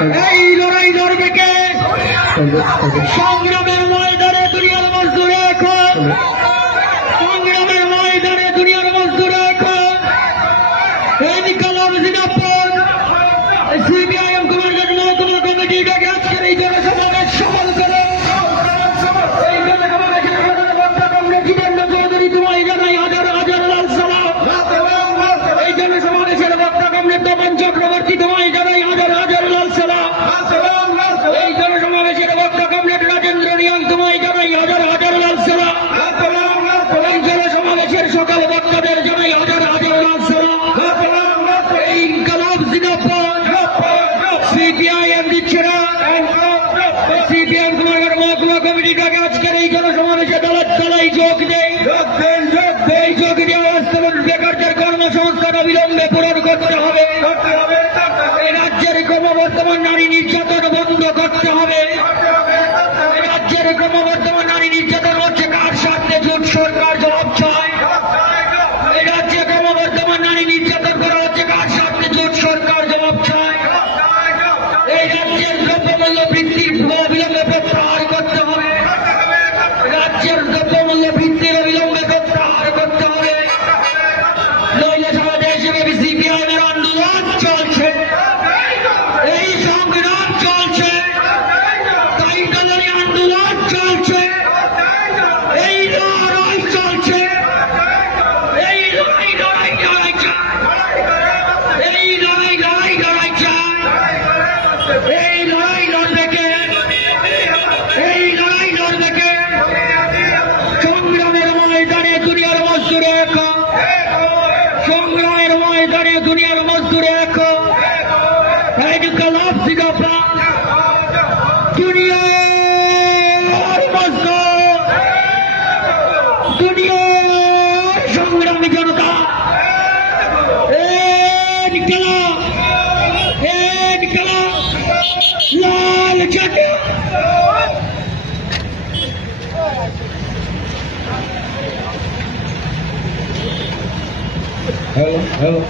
এই লড়াই লড়বে কে? সংগ্রামের ময়দানে দুনিয়ার মজদুর এখন। সংগ্রামের ময়দানে দুনিয়ার মজদুর এখন। এই কালাম জিনাপুর সিবিআইএম কুমারগঞ্জ মহকুমা ডেকে আজকের এই জনসমাবেশ এই জনসমাবেশে দলের তলায় যোগ দেয় করতে হবে। এই রাজ্যের ক্রমবর্তমান নারী নির্যাতন হচ্ছে কার স্বার্থে জোট সরকার জবাব চায়? এই রাজ্যে ক্রমবর্তমান নারী নির্যাতন করা হচ্ছে কার স্বার্থে জোট সরকার জবাব চায় এই রাজ্যের দ্রব্যমূল্য এই লড়াই লাল ঝান্ডা হ্যালো হ্যালো।